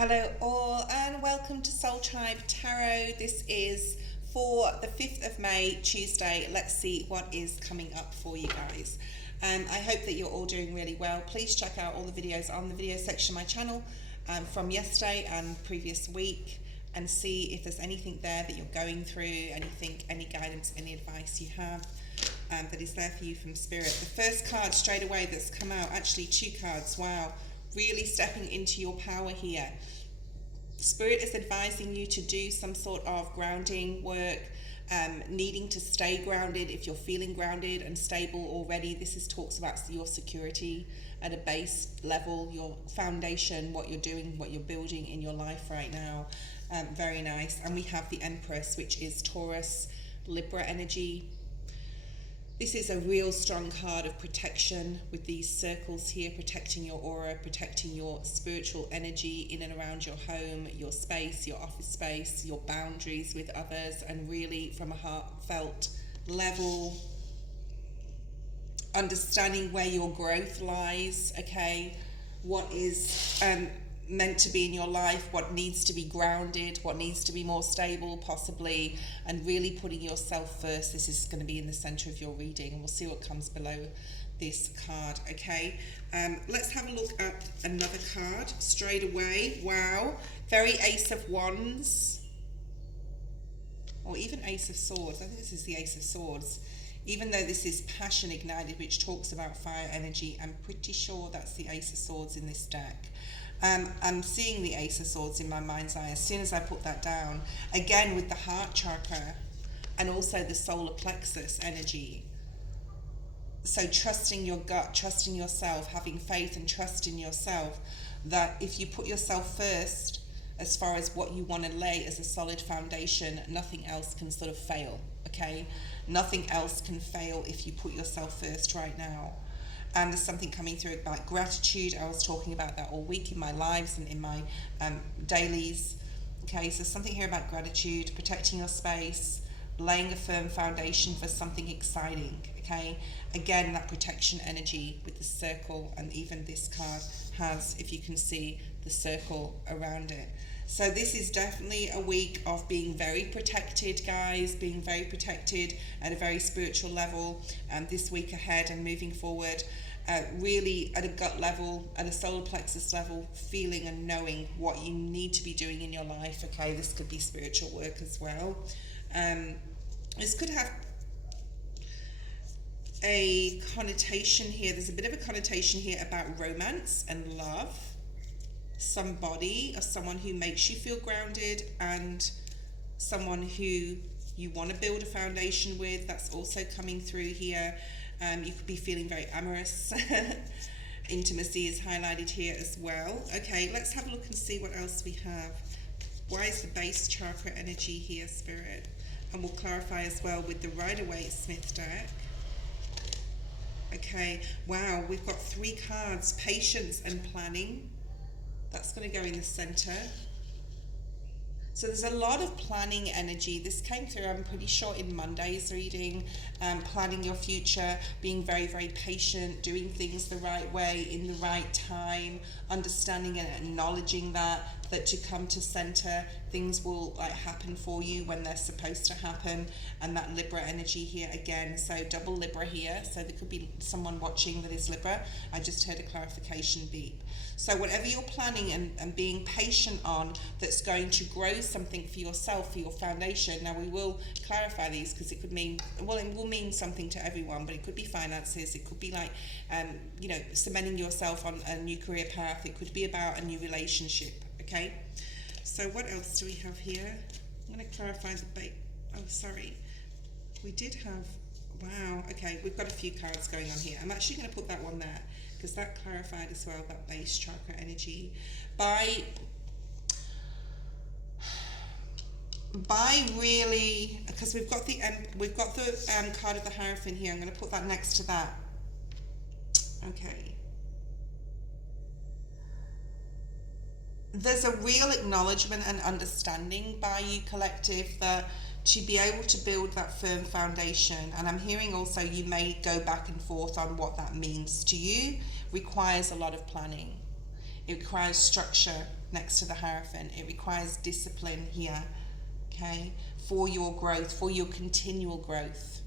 Hello, all, and welcome to Soul Tribe Tarot. This is for the 5th of May, Tuesday. Let's see what is coming up for you guys. I hope that you're all doing really well. Please check out all the videos on the video section of my channel from yesterday and previous week and see if there's anything there that you're going through, any guidance, any advice you have that is there for you from Spirit. The first card straight away that's come out, actually 2 cards, wow. Really stepping into your power here. Spirit is advising you to do some sort of grounding work, needing to stay grounded. If you're feeling grounded and stable already, this talks about your security at a base level, your foundation, what you're doing, what you're building in your life right now. Very nice. And we have the Empress, which is Taurus, Libra energy. This is a real strong card of protection with these circles here, protecting your aura, protecting your spiritual energy in and around your home, your space, your office space, your boundaries with others, and really from a heartfelt level, understanding where your growth lies, okay? What is meant to be in your life, what needs to be grounded, what needs to be more stable possibly, and really putting yourself first. This is going to be in the center of your reading, and we'll see what comes below this card, okay? Let's have a look at another card straight away. Wow, very Ace of Wands, or even Ace of Swords. I think this is the Ace of Swords. Even though this is Passion Ignited, which talks about fire energy, I'm pretty sure that's the Ace of Swords in this deck. I'm seeing the Ace of Swords in my mind's eye as soon as I put that down. Again, with the heart chakra and also the solar plexus energy. So trusting your gut, trusting yourself, having faith and trust in yourself, that if you put yourself first as far as what you want to lay as a solid foundation, nothing else can sort of fail, okay? Nothing else can fail if you put yourself first right now. And there's something coming through about gratitude. I was talking about that all week in my lives and in my dailies. Okay, so something here about gratitude, protecting your space, laying a firm foundation for something exciting. Okay, again, that protection energy with the circle, and even this card has, if you can see, the circle around it. So this is definitely a week of being very protected, guys, being very protected at a very spiritual level, this week ahead and moving forward, really at a gut level, at a solar plexus level, feeling and knowing what you need to be doing in your life. Okay, this could be spiritual work as well. This could have a connotation here. There's a bit of a connotation here about romance and love. Somebody or someone who makes you feel grounded, and someone who you want to build a foundation with. That's also coming through here. You could be feeling very amorous. Intimacy is highlighted here as well. Okay, let's have a look and see what else we have. Why is the base chakra energy here, Spirit? And we'll clarify as well with the Rider-Waite-Smith deck. Okay, wow, we've got 3 cards, patience and planning. That's going to go in the center. So there's a lot of planning energy. This came through, I'm pretty sure, in Monday's reading. Planning your future, being very, very patient, doing things the right way, in the right time, understanding and acknowledging that to come to center, things will happen for you when they're supposed to happen. And that Libra energy here again, so double Libra here. So there could be someone watching that is Libra. I just heard a clarification beep. So whatever you're planning and being patient on, that's going to grow something for yourself, for your foundation. Now we will clarify these, because it could mean, well, it will mean something to everyone, but it could be finances, it could be like, cementing yourself on a new career path, it could be about a new relationship, okay? So what else do we have here? I'm going to clarify we did have, wow, okay, we've got a few cards going on here. I'm actually going to put that one there, because that clarified as well, that base chakra energy. By really, because we've got the card of the Hierophant here. I'm going to put that next to that. Okay. There's a real acknowledgement and understanding by you, collective, that to be able to build that firm foundation, and I'm hearing also you may go back and forth on what that means to you, requires a lot of planning. It requires structure. next to the Hierophant. It requires discipline here, okay, for your growth, for your continual growth.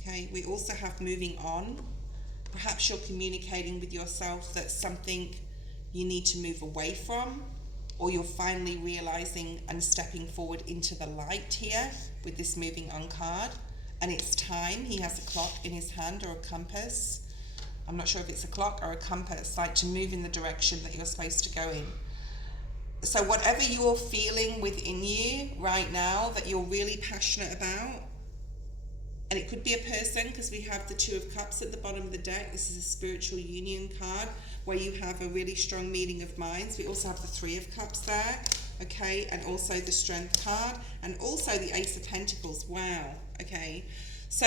Okay, we also have moving on. Perhaps you're communicating with yourself that something you need to move away from, or you're finally realizing and stepping forward into the light here with this moving on card. And it's time. He has a clock in his hand or a compass. I'm not sure if it's a clock or a compass, like to move in the direction that you're supposed to go in. So whatever you're feeling within you right now that you're really passionate about, and it could be a person, because we have the Two of Cups at the bottom of the deck. This is a spiritual union card where you have a really strong meeting of minds. We also have the Three of Cups there, okay, and also the Strength card, and also the Ace of Pentacles. Wow, okay. So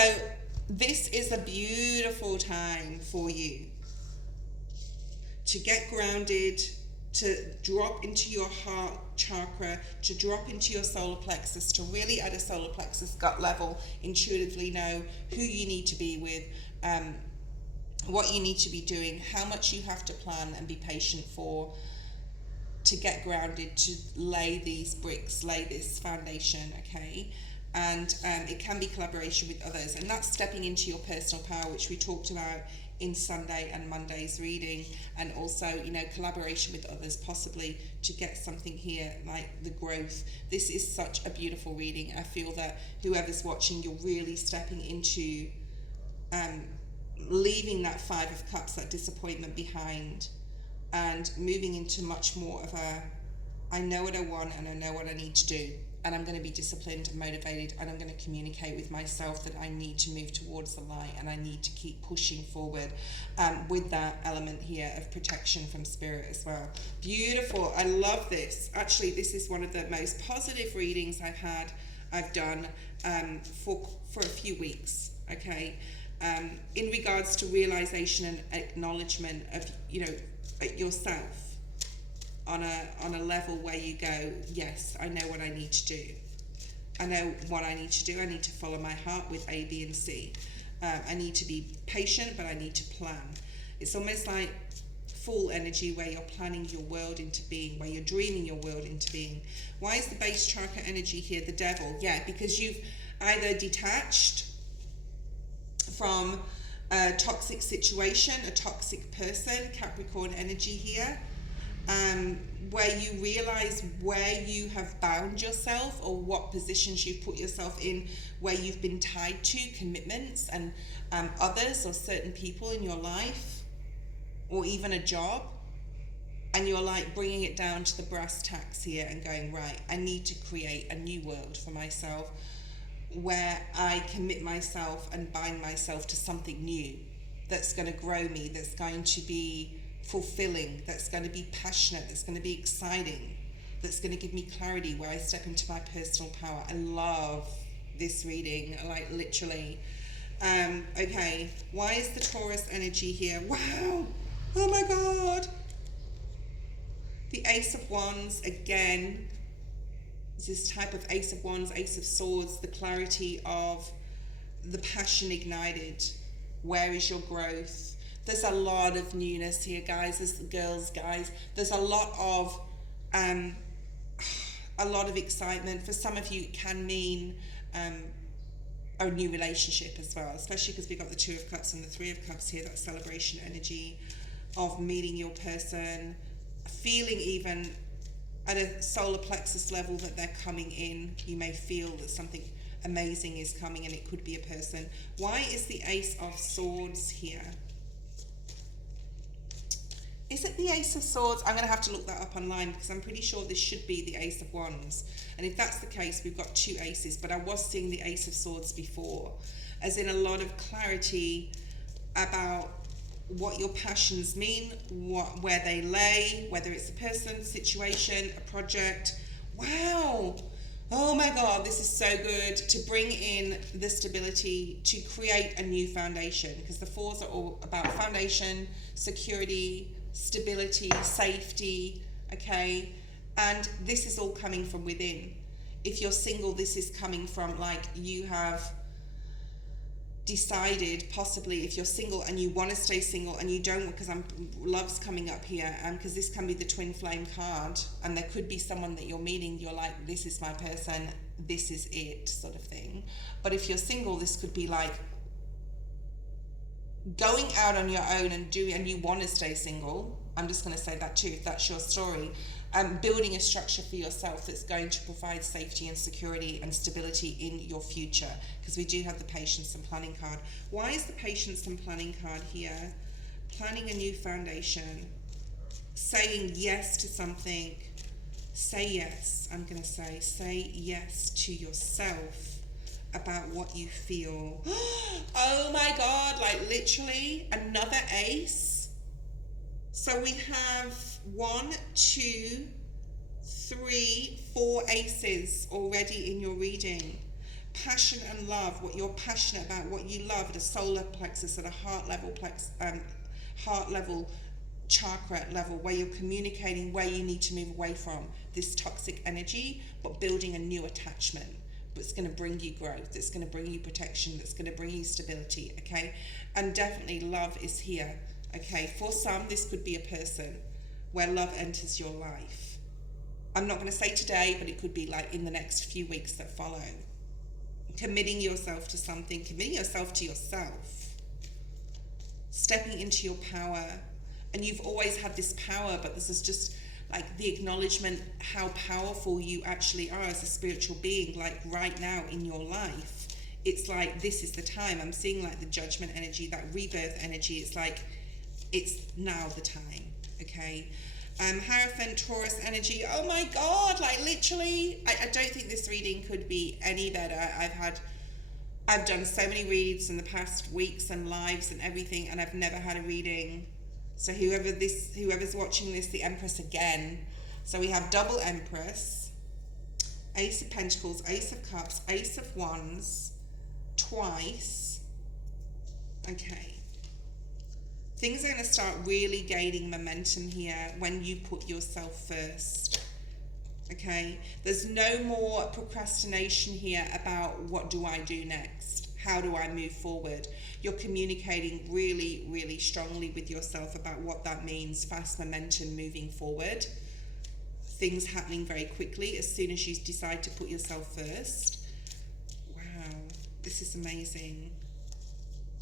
this is a beautiful time for you to get grounded, to drop into your heart chakra, to drop into your solar plexus, to really at a solar plexus gut level intuitively know who you need to be with, what you need to be doing, how much you have to plan and be patient for, to get grounded, to lay these bricks, lay this foundation, okay? And it can be collaboration with others, and that's stepping into your personal power, which we talked about in Sunday and Monday's reading, and also, you know, collaboration with others, possibly to get something here like the growth. This is such a beautiful reading. I feel that whoever's watching, you're really stepping into leaving that Five of Cups, that disappointment behind, and moving into much more of a, I know what I want and I know what I need to do, and I'm going to be disciplined and motivated, and I'm going to communicate with myself that I need to move towards the light and I need to keep pushing forward, with that element here of protection from spirit as well. Beautiful. I love this. Actually, this is one of the most positive readings I've done for a few weeks, okay? In regards to realization and acknowledgement of, you know, yourself on a level where you go, yes, I know what I need to do. I know what I need to do. I need to follow my heart with A, B, and C. I need to be patient, but I need to plan. It's almost like full energy, where you're planning your world into being, where you're dreaming your world into being. Why is the base chakra energy here the Devil? Yeah, because you've either detached from a toxic situation, a toxic person, Capricorn energy here, where you realize where you have bound yourself, or what positions you've put yourself in, where you've been tied to commitments and others or certain people in your life, or even a job, and you're like bringing it down to the brass tacks here and going, right, I need to create a new world for myself where I commit myself and bind myself to something new that's going to grow me, that's going to be fulfilling, that's going to be passionate, that's going to be exciting, that's going to give me clarity, where I step into my personal power. I love this reading, like literally. Okay, why is the Taurus energy here? Wow, oh my God. The Ace of Wands again. This type of Ace of Wands, Ace of Swords, the clarity of the passion ignited. Where is your growth? There's a lot of newness here, guys. There's girls, guys. There's a lot of excitement. For some of you, it can mean a new relationship as well, especially because we've got the Two of Cups and the Three of Cups here. That celebration energy of meeting your person, feeling even at a solar plexus level that they're coming in. You may feel that something amazing is coming, and it could be a person. Why is the Ace of Swords here? Is it the Ace of Swords? I'm going to have to look that up online, because I'm pretty sure this should be the Ace of Wands. And if that's the case, we've got two aces, but I was seeing the Ace of Swords before, as in a lot of clarity about what your passions mean, where they lay, whether it's a person, situation, a project. Wow. Oh my God, this is so good, to bring in the stability, to create a new foundation, because the fours are all about foundation, security, stability, safety, okay? And this is all coming from within. If you're single, this is coming from, like, you have decided possibly if you're single and you want to stay single and you don't, because love's coming up here, because this can be the twin flame card, and there could be someone that you're meeting, you're like, this is my person, this is it, sort of thing. But if you're single, this could be like going out on your own and you want to stay single. I'm just going to say that too, if that's your story. Building a structure for yourself that's going to provide safety and security and stability in your future, because we do have the patience and planning card. Why is the patience and planning card here? Planning a new foundation, saying yes to something. Say yes. I'm going to say yes to yourself about what you feel. Oh my God, like literally another ace. So we have 1, 2, 3, 4 aces already in your reading. Passion and love, what you're passionate about, what you love at a solar plexus, at a heart level chakra level, where you're communicating where you need to move away from this toxic energy, but building a new attachment that's going to bring you growth, that's going to bring you protection, that's going to bring you stability, okay? And definitely love is here, okay? For some, this could be a person where love enters your life. I'm not going to say today, but it could be like in the next few weeks that follow. Committing yourself to something, committing yourself to yourself, stepping into your power. And you've always had this power, but this is just like the acknowledgement how powerful you actually are as a spiritual being, like right now in your life. It's like, this is the time. I'm seeing like the judgment energy, that rebirth energy. It's like, it's now the time, okay? Hierophant, Taurus energy. Oh my God, like literally, I don't think this reading could be any better. I've done so many reads in the past weeks and lives and everything, and I've never had a reading. So whoever's watching this, the Empress again. So we have double Empress, Ace of Pentacles, Ace of Cups, Ace of Wands, twice. Okay. Things are going to start really gaining momentum here when you put yourself first. Okay? There's no more procrastination here about what do I do next? How do I move forward? You're communicating really, really strongly with yourself about what that means. Fast momentum moving forward. Things happening very quickly as soon as you decide to put yourself first. Wow, this is amazing.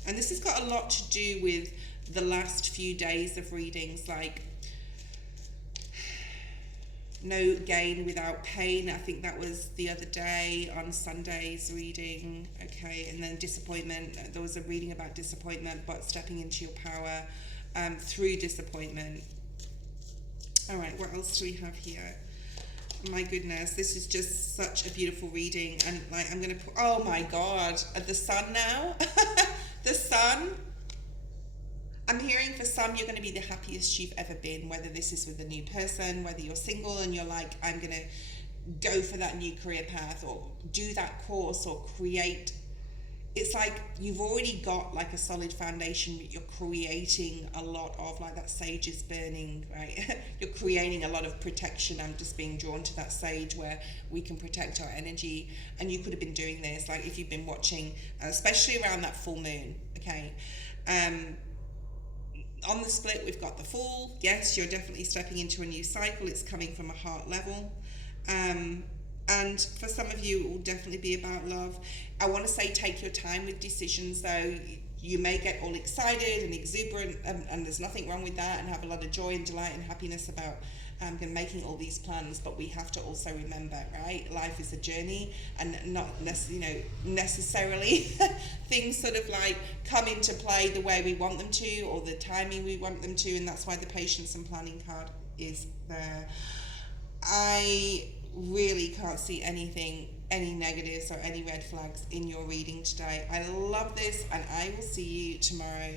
And this has got a lot to do with the last few days of readings, like no gain without pain. I think that was the other day on Sunday's reading. Okay, and then disappointment. There was a reading about disappointment, but stepping into your power through disappointment. All right, what else do we have here? My goodness, this is just such a beautiful reading. And like, I'm going to put, oh my God, the sun now. The sun. I'm hearing for some, you're going to be the happiest you've ever been, whether this is with a new person, whether you're single and you're like, I'm going to go for that new career path or do that course or create. It's like you've already got like a solid foundation. You're creating a lot of, like that sage is burning, right? You're creating a lot of protection. I'm just being drawn to that sage where we can protect our energy. And you could have been doing this, like if you've been watching, especially around that full moon, okay? On the split, we've got the Fool. Yes, you're definitely stepping into a new cycle. It's coming from a heart level. And for some of you, it will definitely be about love. I want to say take your time with decisions, though. You may get all excited and exuberant, and there's nothing wrong with that, and have a lot of joy and delight and happiness about making all these plans. But we have to also remember, right? Life is a journey, and not necessarily things sort of like come into play the way we want them to, or the timing we want them to, and that's why the patience and planning card is there. I really can't see any negatives or any red flags in your reading today. I love this, and I will see you tomorrow.